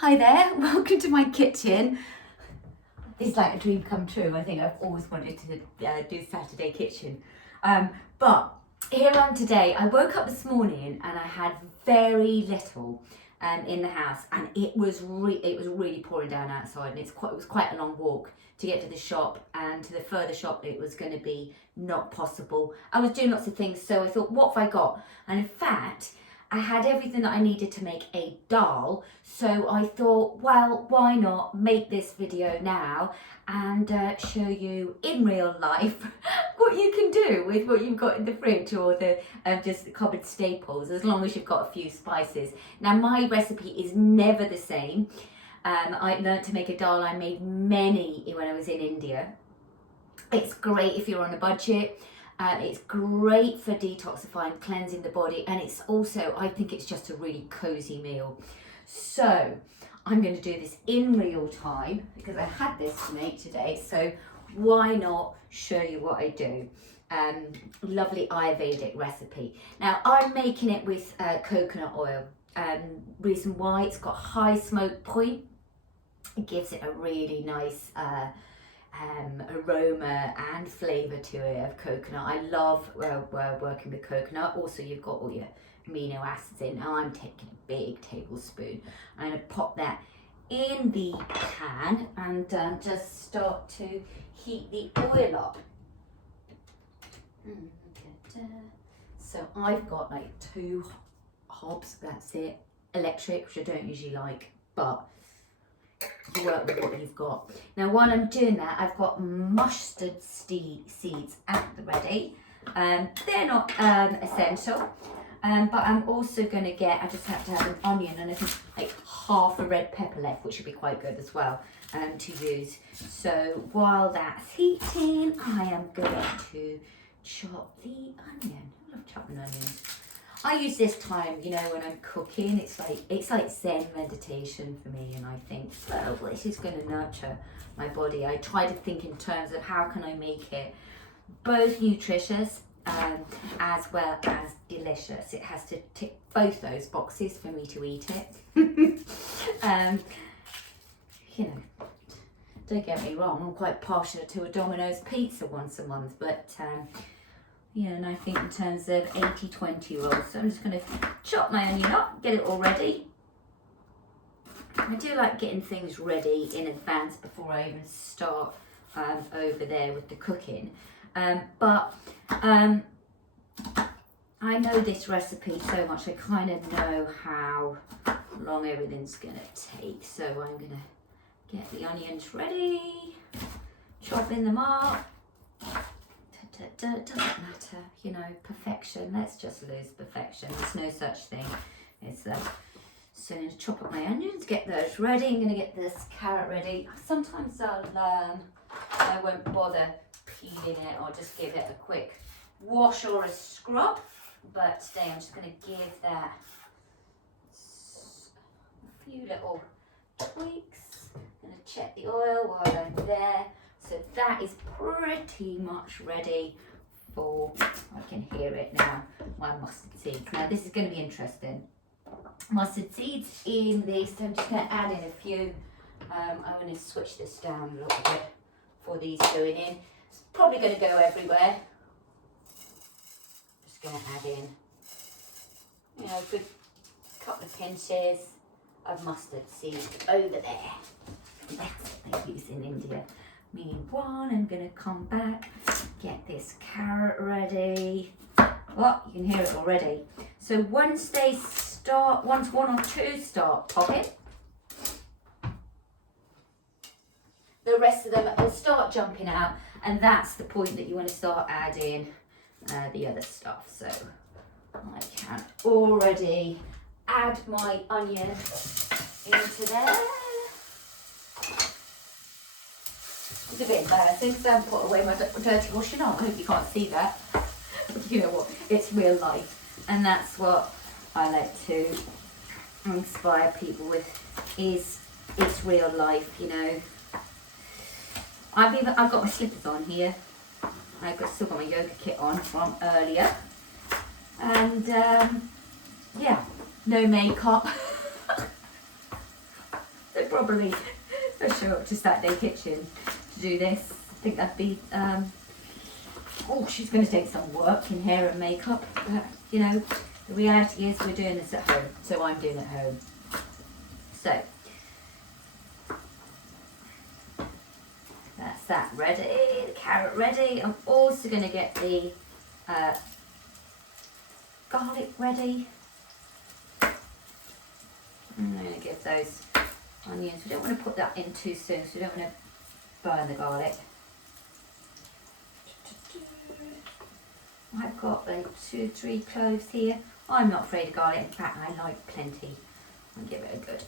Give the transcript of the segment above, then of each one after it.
Hi there, welcome to my kitchen. It's like a dream come true. I think I've always wanted to do Saturday kitchen. But here I am today. I woke up this morning and I had very little in the house, and it was really pouring down outside, and it was quite a long walk to get to the shop, and to the further shop it was going to be not possible. I was doing lots of things, so I thought, what have I got? And in fact, I had everything that I needed to make a dal, so I thought, well, why not make this video now and show you in real life what you can do with what you've got in the fridge, or the just the cupboard staples, as long as you've got a few spices. Now, my recipe is never the same. I learned to make a dal. I made many when I was in India. It's great if you're on a budget. It's great for detoxifying, cleansing the body, and it's also, I think it's just a really cozy meal. So I'm going to do this in real time because I had this to make today, so why not show you what I do. Lovely Ayurvedic recipe. Now, I'm making it with coconut oil. Reason why: it's got high smoke point. It gives it a really nice aroma and flavour to it of coconut. I love working with coconut. Also, you've got all your amino acids in. Now I'm taking a big tablespoon. I'm going to pop that in the pan and just start to heat the oil up. So I've got like 2 hobs, that's it. Electric, which I don't usually like, but you work with what you've got. Now, while I'm doing that, I've got mustard seeds at the ready. They're not essential, but I'm also going to I just have to have an onion and I think like half a red pepper left, which would be quite good as well to use. So while that's heating, I am going to chop the onion. I love chopping onions. I use this time, you know, when I'm cooking. It's like Zen meditation for me, and I think, well, this is going to nurture my body. I try to think in terms of how can I make it both nutritious as well as delicious. It has to tick both those boxes for me to eat it. You know, don't get me wrong, I'm quite partial to a Domino's pizza once a month, but yeah, and I think in terms of 80-20 rules. So I'm just going to chop my onion up, get it all ready. I do like getting things ready in advance before I even start over there with the cooking. But I know this recipe so much, I kind of know how long everything's going to take. So I'm going to get the onions ready, chopping them up. Doesn't matter, you know, perfection. Let's just lose perfection. There's no such thing as that. So I'm going to chop up my onions, get those ready. I'm going to get this carrot ready. Sometimes I won't bother peeling it or just give it a quick wash or a scrub. But today I'm just going to give that a few little tweaks. I'm going to check the oil while I'm there. So that is pretty much ready for, I can hear it now, my mustard seeds. Now this is going to be interesting. Mustard seeds in this, so I'm just going to add in a few. I'm going to switch this down a little bit for these going in. It's probably going to go everywhere. Just going to add in, you know, a good couple of pinches of mustard seeds over there. That's what they use in India. Meanwhile, I'm going to come back, get this carrot ready. Well, you can hear it already. So once one or two start popping, the rest of them will start jumping out, and that's the point that you want to start adding the other stuff. So I can already add my onion into there. It's a bit embarrassing because I haven't put away my dirty washing on. I hope you can't see that. But you know what? It's real life. And that's what I like to inspire people with, is it's real life, you know. I've got my slippers on here. Still got my yoga kit on from earlier. And yeah, no makeup. probably show up to Saturday Kitchen to do this. I think that'd be, oh, she's going to take some work in hair and makeup. But, you know, the reality is we're doing this at home, so I'm doing it at home. So, that's that ready, the carrot ready. I'm also going to get the garlic ready. I'm going to give those onions. We don't want to put that in too soon, so we don't want to burn the garlic. I've got like 2-3 cloves here. I'm not afraid of garlic. In fact, I like plenty. I'll give it a good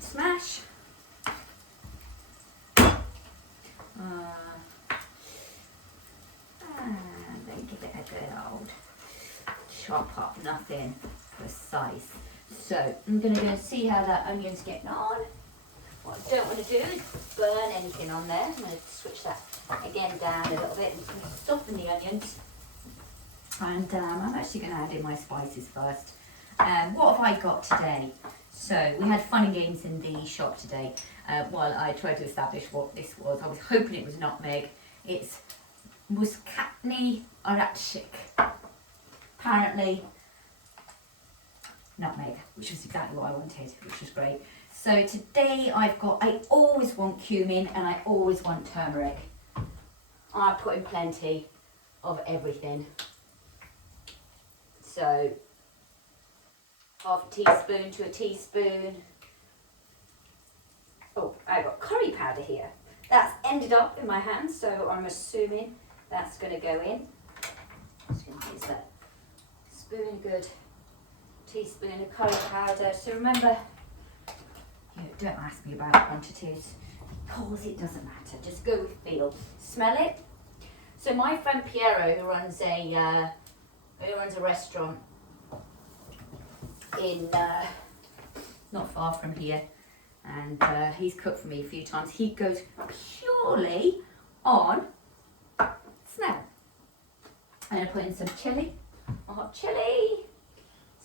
smash. And then give it a good old chop up, nothing precise. So I'm going to go see how that onion's getting on. What I don't want to do is burn anything on there. I'm going to switch that again down a little bit and soften the onions. And I'm actually going to add in my spices first. What have I got today? So we had fun and games in the shop today while I tried to establish what this was. I was hoping it was nutmeg. It's muscatni arachik. Apparently nutmeg, which was exactly what I wanted, which was great. So today I always want cumin and I always want turmeric. I put in plenty of everything. So half a teaspoon to a teaspoon. Oh, I've got curry powder here. That's ended up in my hand, so I'm assuming that's going to go in. Just going to use that spoon, good teaspoon of curry powder. So remember, you know, don't ask me about quantities because it doesn't matter. Just go with feel. Smell it. So my friend Piero, who runs a restaurant in not far from here, and he's cooked for me a few times. He goes purely on smell. I'm going to put in some chili, a hot chili.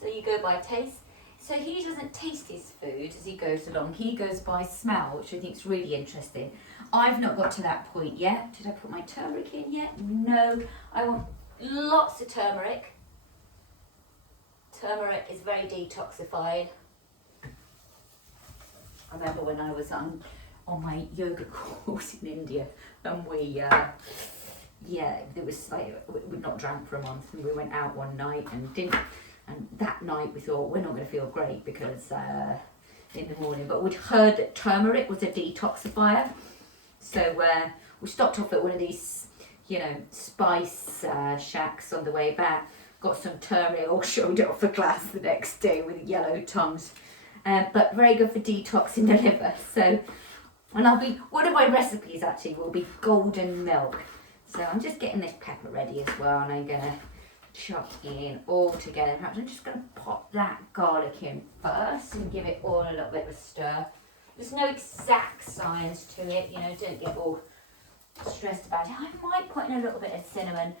So you go by taste. So he doesn't taste his food as he goes along. He goes by smell, which I think is really interesting. I've not got to that point yet. Did I put my turmeric in yet? No. I want lots of turmeric. Turmeric is very detoxifying. I remember when I was on my yoga course in India, and there was we'd not drank for a month, and we went out one night and that night we thought we're not going to feel great because in the morning, but we'd heard that turmeric was a detoxifier, so we stopped off at one of these, you know, spice shacks on the way back. Got some turmeric, all showed up for class the next day with yellow tongues. But very good for detoxing the liver. So, and one of my recipes actually will be golden milk. So I'm just getting this pepper ready as well, and I'm gonna chop in all together. Perhaps I'm just gonna pop that garlic in first and give it all a little bit of a stir. There's no exact science to it, you know, don't get all stressed about it. I might put in a little bit of cinnamon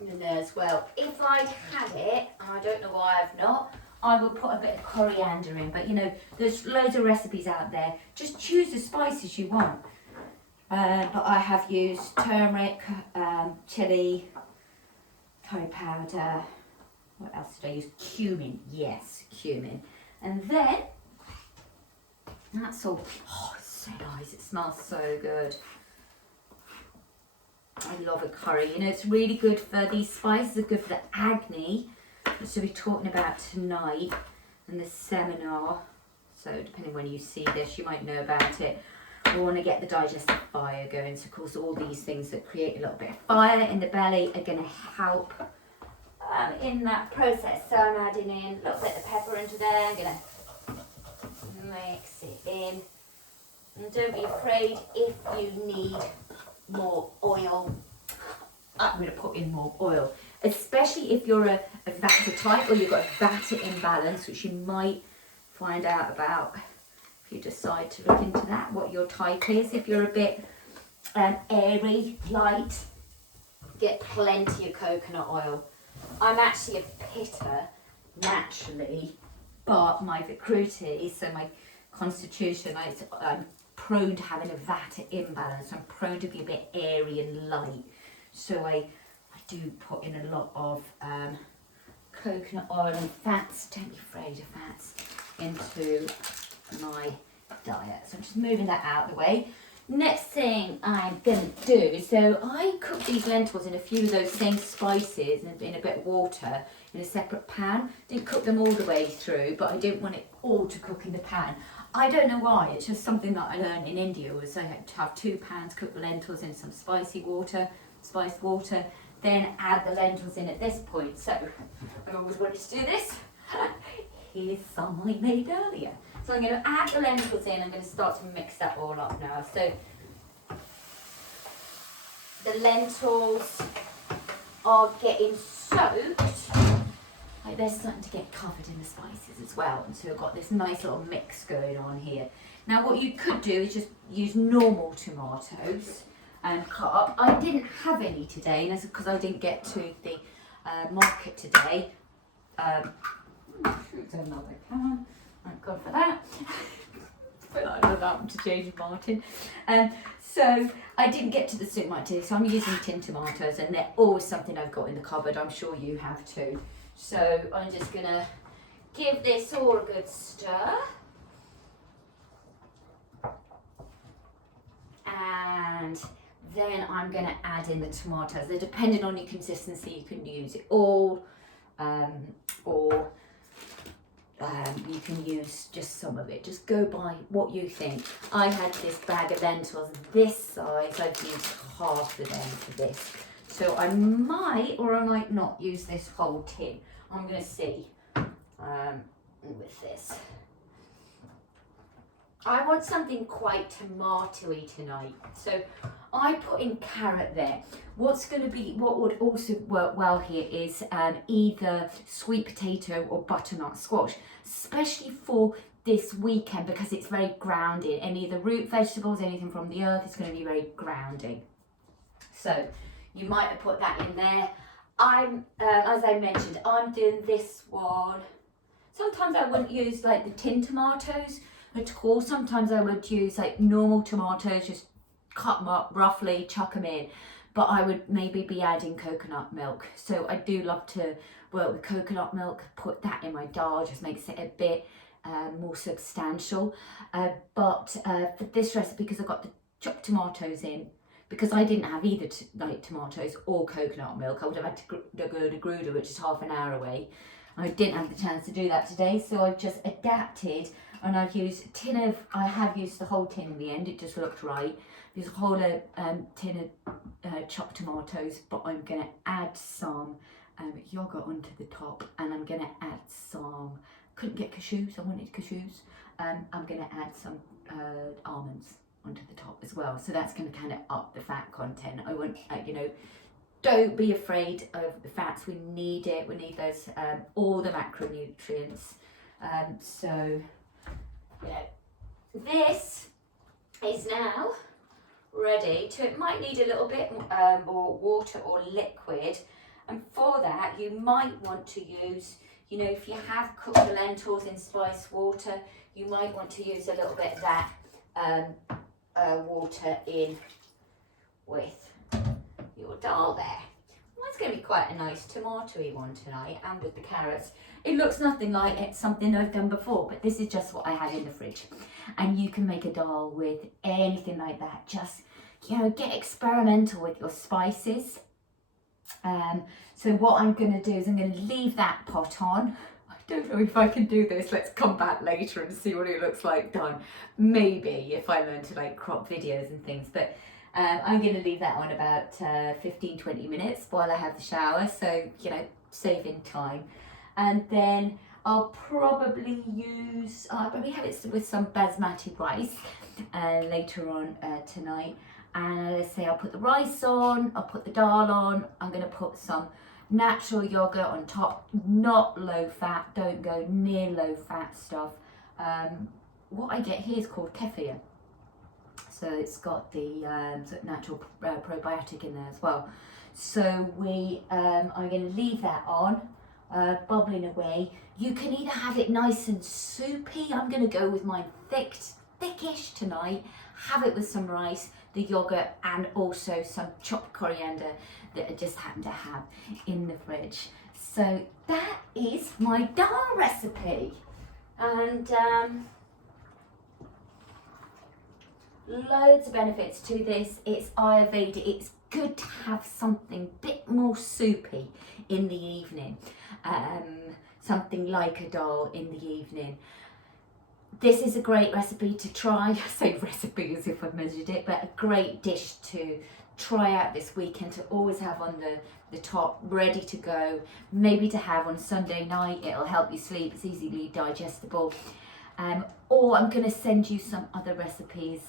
in there as well. If I'd had it, and I don't know why I've not, I would put a bit of coriander in, but you know, there's loads of recipes out there. Just choose the spices you want. But I have used turmeric, chili, curry powder. What else did I use? Cumin, yes, cumin. And then, that's all. Oh, it's so nice, it smells so good. I love a curry. You know, it's really good for these spices, are good for the acne, which we'll be talking about tonight in the seminar. So depending when you see this, you might know about it. We want to get the digestive fire going. So of course all these things that create a little bit of fire in the belly are going to help in that process. So I'm adding in a little bit of pepper into there. I'm going to mix it in. And don't be afraid if you need more oil. I'm going to put in more oil, especially if you're a vata type or you've got a vata imbalance, which you might find out about if you decide to look into that, what your type is. If you're a bit airy, light, get plenty of coconut oil. I'm actually a pitter naturally, but my Vikriti, so my constitution. I'm prone to having a vata imbalance. I'm prone to be a bit airy and light. So I do put in a lot of coconut oil and fats, don't be afraid of fats, into my diet. So I'm just moving that out of the way. Next thing I'm going to do, so I cook these lentils in a few of those same spices and in a bit of water in a separate pan. Didn't cook them all the way through, but I didn't want it all to cook in the pan. I don't know why, it's just something that I learned in India, was I had to have 2 pans, cook the lentils in some spiced water, then add the lentils in at this point. So I always wanted to do this. Here's some I made earlier. So I'm going to add the lentils in. I'm going to start to mix that all up now. So the lentils are getting soaked. Like they're starting to get covered in the spices as well. And so I've got this nice little mix going on here. Now what you could do is just use normal tomatoes and cut up. I didn't have any today, and that's because I didn't get to the market today. Shoot another can. Thank God for that. I feel like I love that to change Martin. So I didn't get to the supermarket today, so I'm using tin tomatoes, and they're always something I've got in the cupboard. I'm sure you have too. So I'm just gonna give this all a good stir. And then I'm going to add in the tomatoes. They're depending on your consistency. You can use it all, or you can use just some of it. Just go by what you think. I had this bag of lentils this size. I've used half of them for this. So I might or I might not use this whole tin. I'm going to see with this. I want something quite tomatoey tonight, so I put in carrot there. What would also work well here is either sweet potato or butternut squash, especially for this weekend because it's very grounding. Any of the root vegetables, anything from the earth, is going to be very grounding. So you might have put that in there. As I mentioned, I'm doing this one. Sometimes I wouldn't use like the tin tomatoes at all. Sometimes I would use like normal tomatoes, just cut them up roughly, chuck them in. But I would maybe be adding coconut milk. So I do love to work with coconut milk, put that in my dal, just makes it a bit more substantial. But for this recipe, because I've got the chopped tomatoes in, because I didn't have either tomatoes or coconut milk, I would have had to go to Gruda, which is half an hour away. I didn't have the chance to do that today, so I've just adapted, and I've used a tin of, I have used the whole tin in the end, it just looked right. There's a whole tin of chopped tomatoes, but I'm going to add some yogurt onto the top, and I'm going to add some, couldn't get cashews, I wanted cashews. I'm going to add some almonds onto the top as well, so that's going to kind of up the fat content. I want, don't be afraid of the fats. We need it. We need those, all the macronutrients. So, this is now ready to, it might need a little bit more water or liquid. And for that, you might want to use, if you have cooked the lentils in spice water, you might want to use a little bit of that water in with your dal there. Well, that's going to be quite a nice tomatoey one tonight, and with the carrots. It looks nothing like it's something I've done before, but this is just what I had in the fridge. And you can make a dal with anything like that. Just, get experimental with your spices. So what I'm going to do is I'm going to leave that pot on. I don't know if I can do this. Let's come back later and see what it looks like done. Maybe if I learn to crop videos and things, but I'm going to leave that on about 15-20 minutes while I have the shower, so saving time. And then I'll probably use, I'll probably have it with some basmati rice later on tonight. And let's say I'll put the rice on, I'll put the dal on, I'm going to put some natural yogurt on top, not low fat, don't go near low fat stuff. What I get here is called kefir. So it's got the natural probiotic in there as well. So we are going to leave that on. bubbling away. You can either have it nice and soupy. I'm going to go with mine thickish tonight. Have it with some rice, the yogurt, and also some chopped coriander that I just happen to have in the fridge. So that is my dal recipe, and loads of benefits to this. It's Ayurvedic. It's good to have something a bit more soupy in the evening, something like a dal in the evening. This is a great recipe to try. I say recipe as if I've measured it, but a great dish to try out this weekend, to always have on the top, ready to go, maybe to have on Sunday night. It'll help you sleep. It's easily digestible. Or I'm going to send you some other recipes,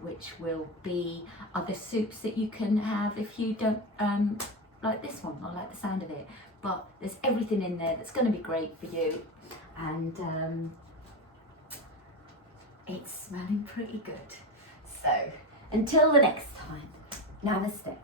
which will be other soups that you can have if you don't like this one or like the sound of it. But there's everything in there that's going to be great for you, and it's smelling pretty good. So until the next time, namaste.